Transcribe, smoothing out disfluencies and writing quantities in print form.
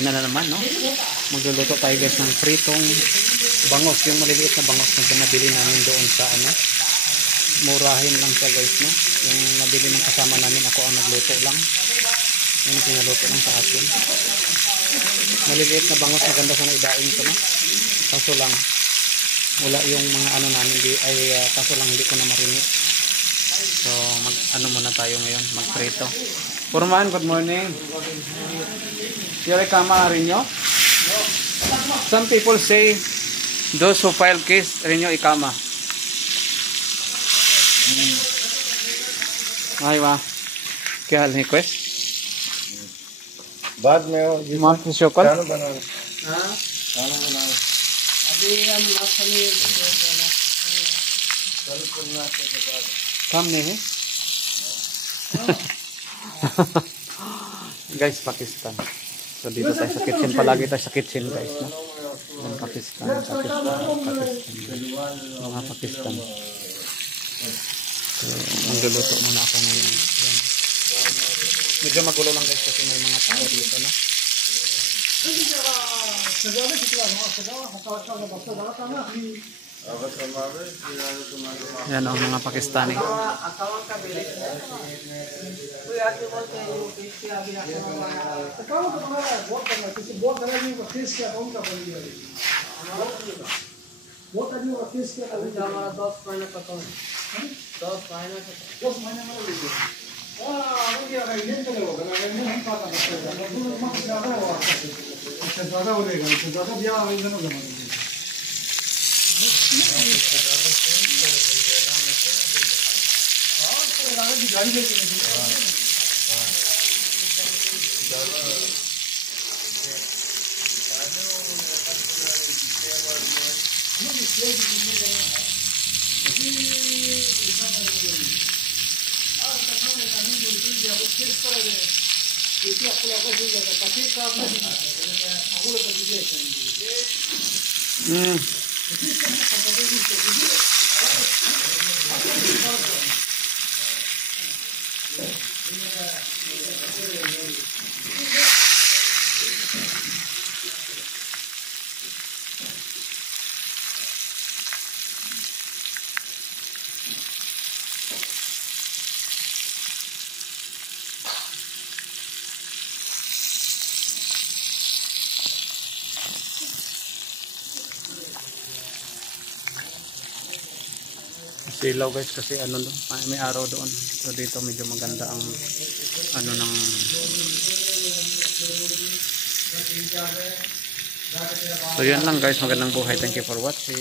tanghalian na naman, no? Magluluto tayo guys ng pritong bangos, yung maliliit na bangos na nabili namin doon sa ano. Murahin lang siya guys, no? Yung nabili ng kasama namin, ako ang nagluto lang. Yung pinaluto lang sa akin. Maliliit na bangos, maganda sana idaing ko, no? Kaso lang, wala yung mga ano namin, kaso lang hindi ko na marinig. So, ano muna tayo ngayon, magprito. Purman, good morning. You're a kama rin nyo? Some people say, those who file case, rin nyo ikama. Ay, wa. Kaya hal ni Quest? बाद में हो माफ शोकल खाना बनाना हाँ खाना बनाना अभी हम मछली कल करना के बाद काम नहीं है guys, Pakistan. So dito tayo sa kitchen, palagi tayo sa kitchen guys, no? Pakistan, mga Pakistan. So magluluto muna ako ngayon. Yan. Medyo magulo lang guys kasi may mga tao dito, no? Yan ang mga Pakistani. Silaw guys kasi ano doon, may araw doon. So dito medyo maganda ang ano ng So yan lang guys, magandang buhay. Thank you for watching.